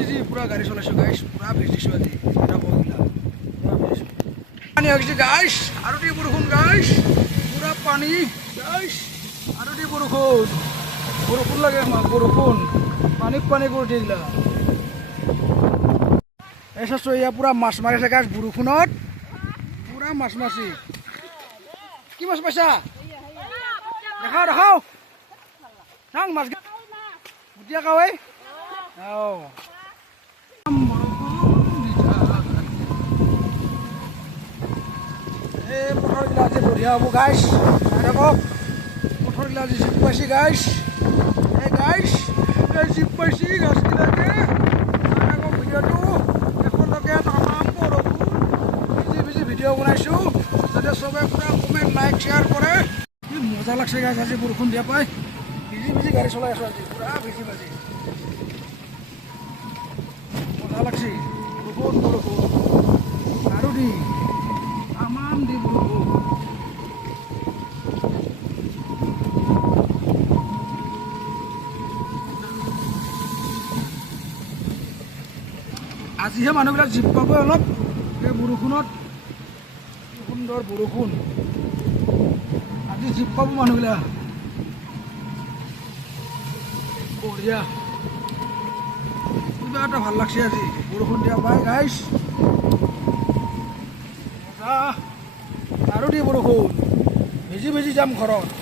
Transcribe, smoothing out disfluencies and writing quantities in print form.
ভিজি পুৰা গাড়ি চলাইছো গাইস পুৰা ভিজিছো আজি পুৰা বগিলা পুৰা ভিজিছো পানি হইছে গাইস আৰু দি বৰষুণ গাইস পুৰা পানি গাইস আৰু দি বৰষুণ লাগে আমাক বৰষুণ পানী কৰি দিলা এসা সইয়া পুৰা মাছ মাৰিছে গাইস বৰষুণত পুরা মাছ মাছি কি মাছ পাইছা দেখাও নাং মাছ বুটিয়া কাওই পথাৰগিলা আজি বঢ়িয়া হ'ব গাইছ দেখক পথাৰগিলা আজি জীপ পাইছে গাইছ এই জীপ পাইছে গাছগিলাকে আকৌ ভিডিঅ'টো এখনলৈকে তামাম বৰষুণ ভিজি ভিডিঅ' বনাইছোঁ যাতে চবে পুৰা কমেণ্ট লাইক শ্বেয়াৰ কৰে কি মজা লাগছে গাইছ আজি বৰষুণ দিয়া পাই ভিজি গাড়ী চলাই আছোঁ আজি পুৰা ভিজি মজা লাগছে বৰষুণ আৰু দি তামাম দি বৰষুণ আজিহে মানুহবিলাক জীপ পাব অলপ এই বৰষুণত সুন্দৰ বৰষুণ আজি জীপ পাব মানুহবিলাক বঢ়িয়া কিবা এটা ভাল লাগছে আজি বৰষুণ দিয়া পাই গাইছ মজা আৰু দি বৰষুণ ভিজি যাম ঘৰত